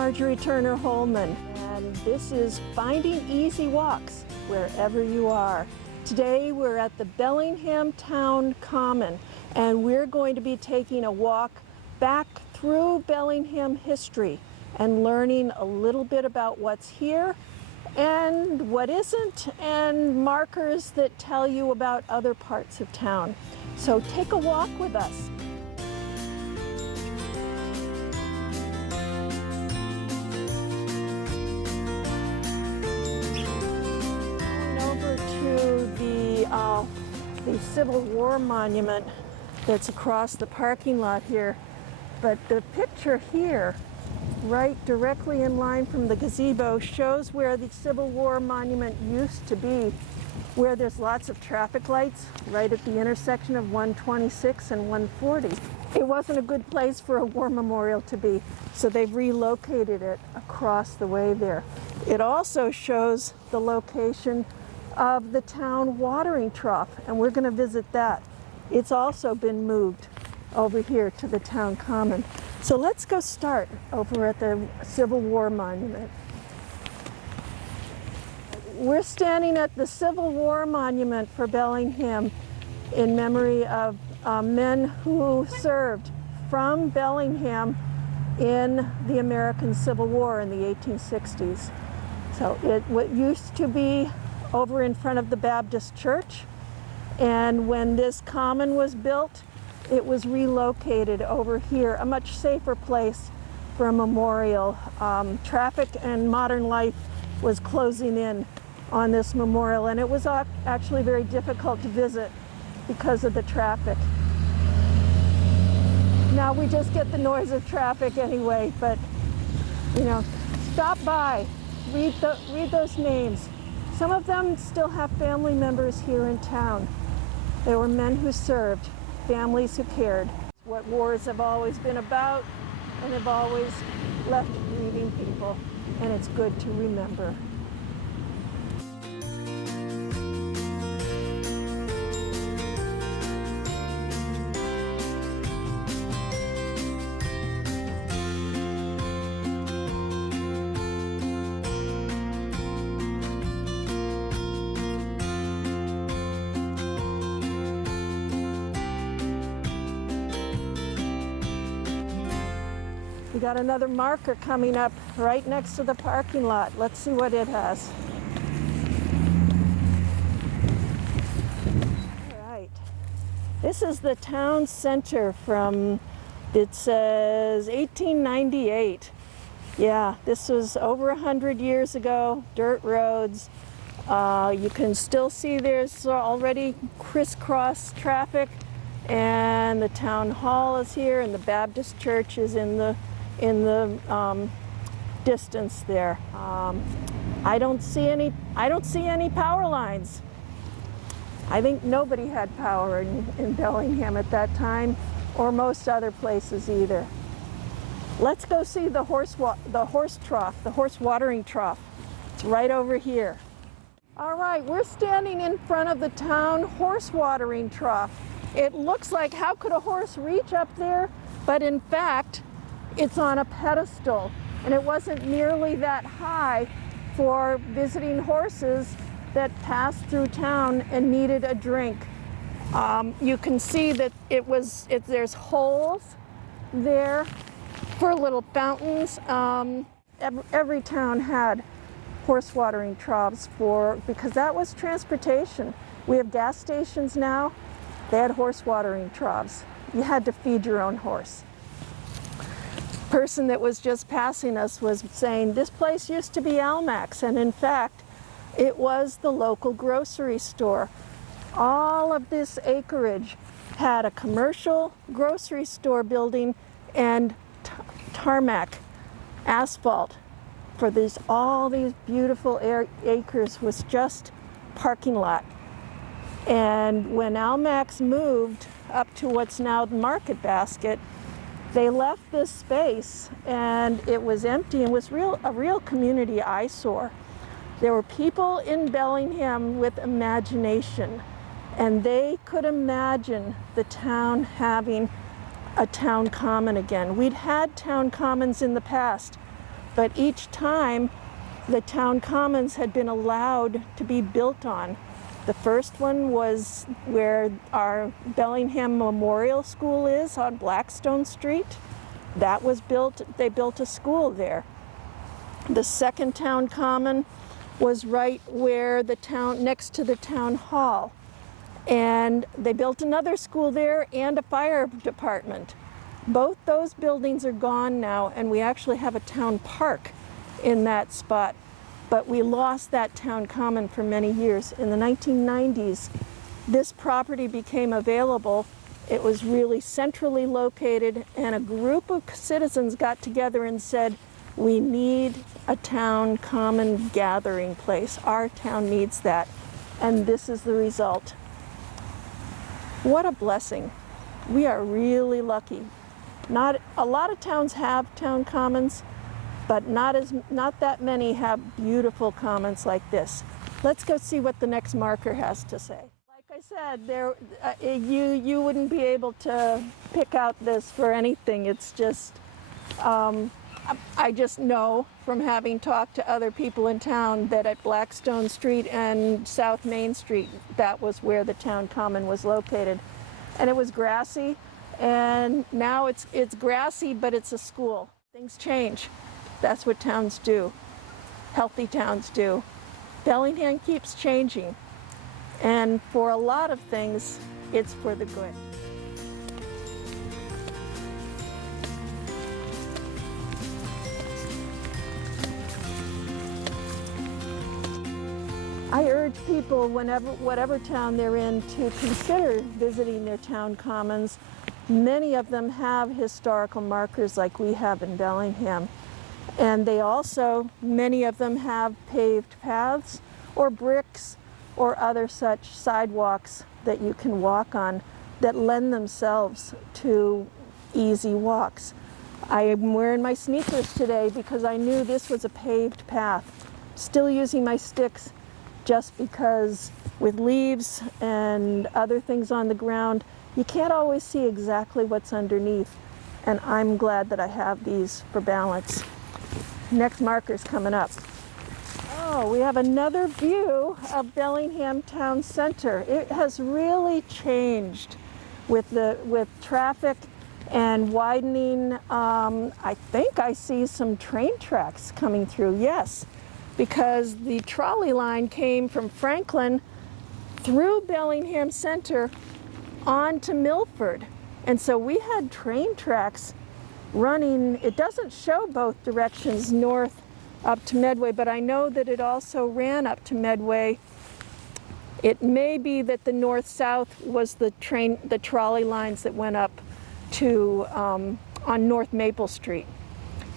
Marjorie Hollman, and this is Finding Easy Walks Wherever You Are. Today we're at the Bellingham Town Common, and we're going to be taking a walk back through Bellingham history and learning a little bit about what's here and what isn't, and markers that tell you about other parts of town. So take a walk with us. Over to the Civil War monument that's across the parking lot here. But the picture here, right directly in line from the gazebo, shows where the Civil War monument used to be, where there's lots of traffic lights right at the intersection of 126 and 140. It wasn't a good place for a war memorial to be, so they've relocated it across the way there. It also shows the location of the town watering trough, and we're going to visit that. It's also been moved over here to the town common. So let's go start over at the Civil War monument. We're standing at the Civil War monument for Bellingham in memory of men who served from Bellingham in the American Civil War in the 1860s. So what used to be over in front of the Baptist church, and when this common was built, it was relocated over here, a much safer place for a memorial. Traffic and modern life was closing in on this memorial, and it was actually very difficult to visit because of the traffic. Now we just get the noise of traffic anyway, but you know, stop by, read those names. Some of them still have family members here in town. There were men who served, families who cared. What wars have always been about, and have always left grieving people, and it's good to remember. We got another marker coming up right next to the parking lot. Let's see what it has. All right. This is the town center from, it says 1898. Yeah, this was over 100 years ago, dirt roads. You can still see there's already crisscross traffic, and the town hall is here, and the Baptist church is in the distance there. I don't see any power lines. I think nobody had power in Bellingham at that time, or most other places either. Let's go see the horse watering trough. It's right over here. All right, we're standing in front of the town horse watering trough. It looks like, how could a horse reach up there? But in fact, it's on a pedestal, and it wasn't nearly that high for visiting horses that passed through town and needed a drink. You can see that there's holes there for little fountains. Every town had horse watering troughs because that was transportation. We have gas stations now. They had horse watering troughs. You had to feed your own horse. Person that was just passing us was saying this place used to be Almac's, and in fact it was the local grocery store. All of this acreage had a commercial grocery store building and tarmac asphalt for all these beautiful acres was just parking lot. And when Almac's moved up to what's now the Market Basket, they left this space, and it was empty and was a real community eyesore. There were people in Bellingham with imagination, and they could imagine the town having a town common again. We'd had town commons in the past, but each time the town commons had been allowed to be built on. The first one was where our Bellingham Memorial School is on Blackstone Street. That was built, they built a school there. The second town common was right where the town, next to the town hall. And they built another school there and a fire department. Both those buildings are gone now, and we actually have a town park in that spot. But we lost that town common for many years. In the 1990s, this property became available. It was really centrally located, and a group of citizens got together and said, we need a town common gathering place. Our town needs that. And this is the result. What a blessing. We are really lucky. Not a lot of towns have town commons, but not that many have beautiful commons like this. Let's go see what the next marker has to say. Like I said, you wouldn't be able to pick out this for anything. It's just, I just know from having talked to other people in town that at Blackstone Street and South Main Street, that was where the town common was located. And it was grassy, and now it's grassy, but it's a school. Things change. That's what towns do. Healthy towns do. Bellingham keeps changing, and for a lot of things, it's for the good. I urge people, whatever town they're in, to consider visiting their town commons. Many of them have historical markers like we have in Bellingham. And they also, many of them have paved paths or bricks or other such sidewalks that you can walk on that lend themselves to easy walks. I am wearing my sneakers today because I knew this was a paved path. Still using my sticks just because with leaves and other things on the ground, you can't always see exactly what's underneath. And I'm glad that I have these for balance. Next marker's coming up. Oh, we have another view of Bellingham Town Center. It has really changed with traffic and widening. I think I see some train tracks coming through, yes, because the trolley line came from Franklin through Bellingham Center on to Milford. And so we had train tracks running. It doesn't show both directions north up to Medway, but I know that it also ran up to Medway. It may be that the north-south was the trolley lines that went up to on North Maple Street.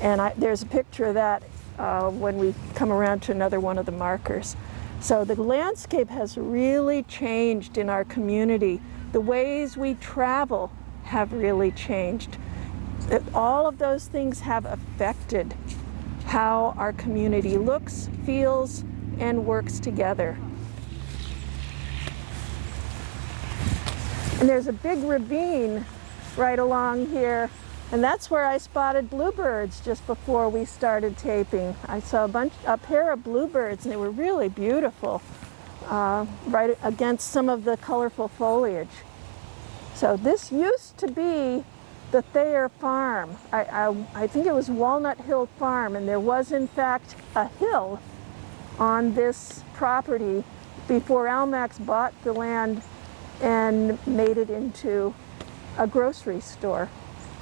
And there's a picture of that when we come around to another one of the markers. So the landscape has really changed in our community. The ways we travel have really changed. All of those things have affected how our community looks, feels, and works together. And there's a big ravine right along here, and that's where I spotted bluebirds just before we started taping. I saw a pair of bluebirds, and they were really beautiful, right against some of the colorful foliage. So this used to be the Thayer Farm. I think it was Walnut Hill Farm, and there was in fact a hill on this property before Almax bought the land and made it into a grocery store.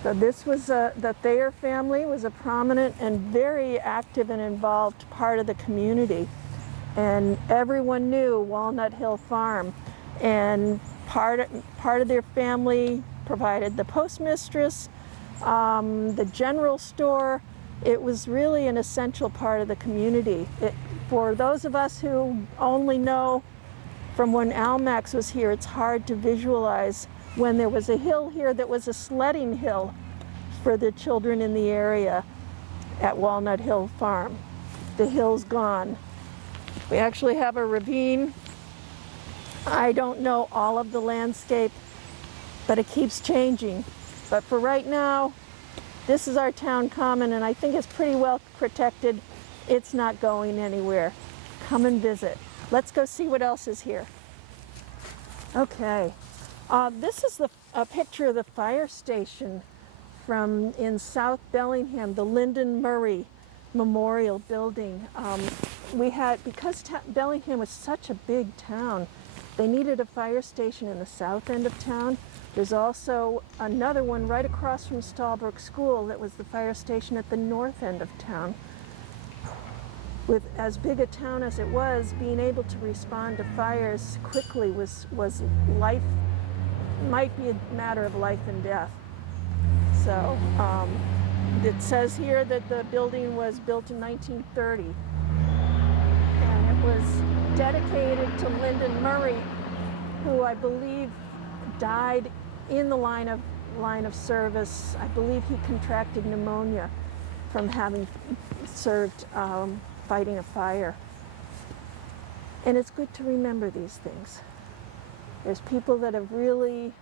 So this was the Thayer family was a prominent and very active and involved part of the community, and everyone knew Walnut Hill Farm, and part of their family provided the postmistress, the general store. It was really an essential part of the community. For those of us who only know from when Almax was here, it's hard to visualize when there was a hill here that was a sledding hill for the children in the area at Walnut Hill Farm. The hill's gone. We actually have a ravine. I don't know all of the landscape, but it keeps changing. But for right now, This is our town common, and I think it's pretty well protected. It's not going anywhere. Come and visit. Let's go see what else is here. Okay, this is a picture of the fire station from in South Bellingham, the Lyndon Murray Memorial Building. Because Bellingham was such a big town, they needed a fire station in the south end of town. There's also another one right across from Stallbrook School that was the fire station at the north end of town. With as big a town as it was, being able to respond to fires quickly was life, might be a matter of life and death. So it says here that the building was built in 1930, and it was dedicated to Lyndon Murray, who I believe died in the line of service. I believe he contracted pneumonia from having served fighting a fire. And it's good to remember these things. There's people that have really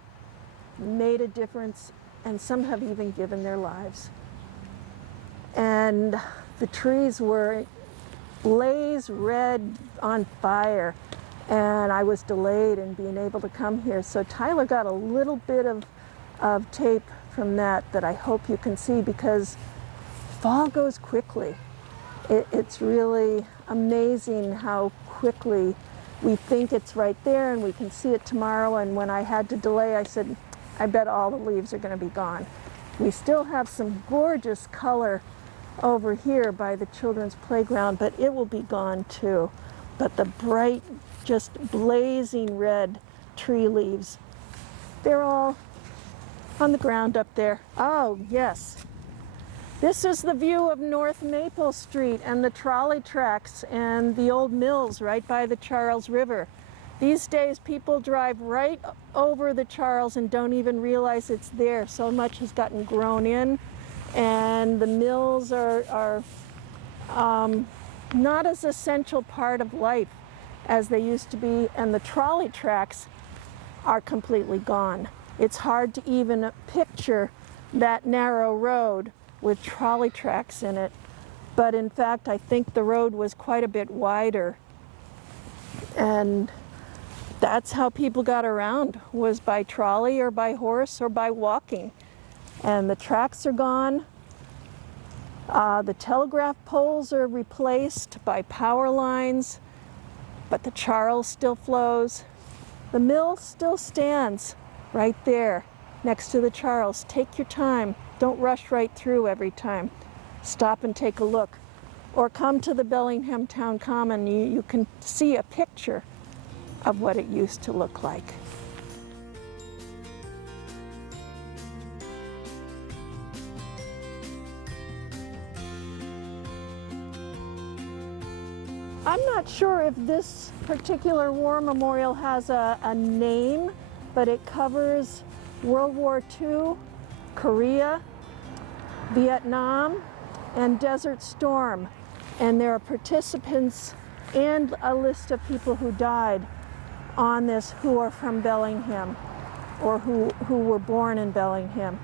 made a difference, and some have even given their lives. And the trees were blaze red on fire, and I was delayed in being able to come here. So Tyler got a little bit of tape from that I hope you can see, because fall goes quickly. It's really amazing how quickly we think it's right there and we can see it tomorrow. And when I had to delay, I said, I bet all the leaves are going to be gone. We still have some gorgeous color over here by the children's playground, but it will be gone too. But the bright, just blazing red tree leaves, they're all on the ground up there. Oh, yes. This is the view of North Maple Street and the trolley tracks and the old mills right by the Charles River. These days, people drive right over the Charles and don't even realize it's there. So much has gotten grown in, and the mills are not as essential part of life as they used to be, and the trolley tracks are completely gone. It's hard to even picture that narrow road with trolley tracks in it, but in fact I think the road was quite a bit wider, and that's how people got around, was by trolley or by horse or by walking. And the tracks are gone. The telegraph poles are replaced by power lines, but the Charles still flows. The mill still stands right there next to the Charles. Take your time. Don't rush right through every time. Stop and take a look. Or come to the Bellingham Town Common. You can see a picture of what it used to look like. I'm not sure if this particular war memorial has a name, but it covers World War II, Korea, Vietnam, and Desert Storm. And there are participants and a list of people who died on this who are from Bellingham, or who were born in Bellingham.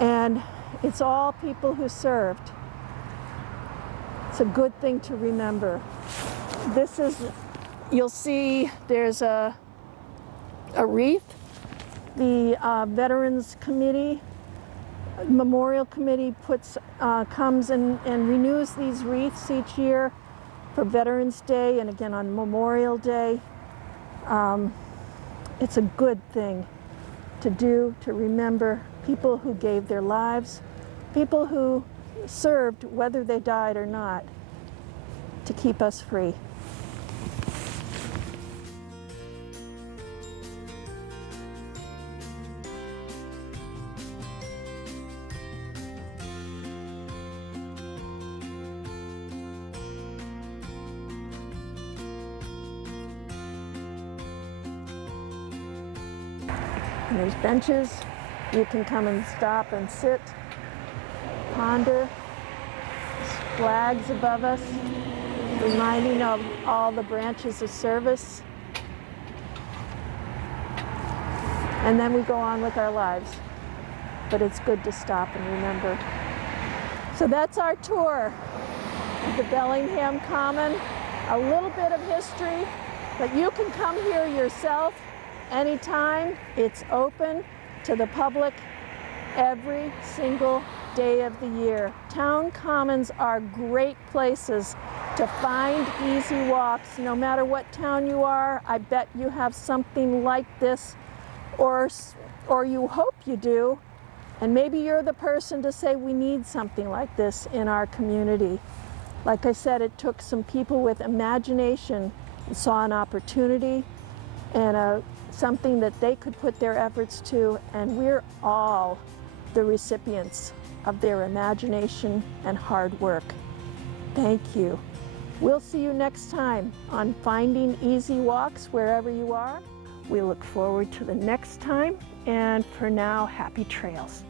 And it's all people who served. It's a good thing to remember. This is, you'll see there's a wreath. The Veterans Committee, Memorial Committee comes and renews these wreaths each year for Veterans Day and again on Memorial Day. It's a good thing to do, to remember people who gave their lives, people who served, whether they died or not, to keep us free. And there's benches. You can come and stop and sit, ponder. There's flags above us, reminding of all the branches of service. And then we go on with our lives. but it's good to stop and remember. So that's our tour of the Bellingham Common. A little bit of history, but you can come here yourself anytime. It's open to the public every single day of the year. Town commons are great places to find easy walks. No matter what town you are, I bet you have something like this, or you hope you do. And maybe you're the person to say we need something like this in our community. Like I said, it took some people with imagination who saw an opportunity and something that they could put their efforts to, and we're all the recipients of their imagination and hard work. Thank you. We'll see you next time on Finding Easy Walks wherever you are. We look forward to the next time, and for now, happy trails.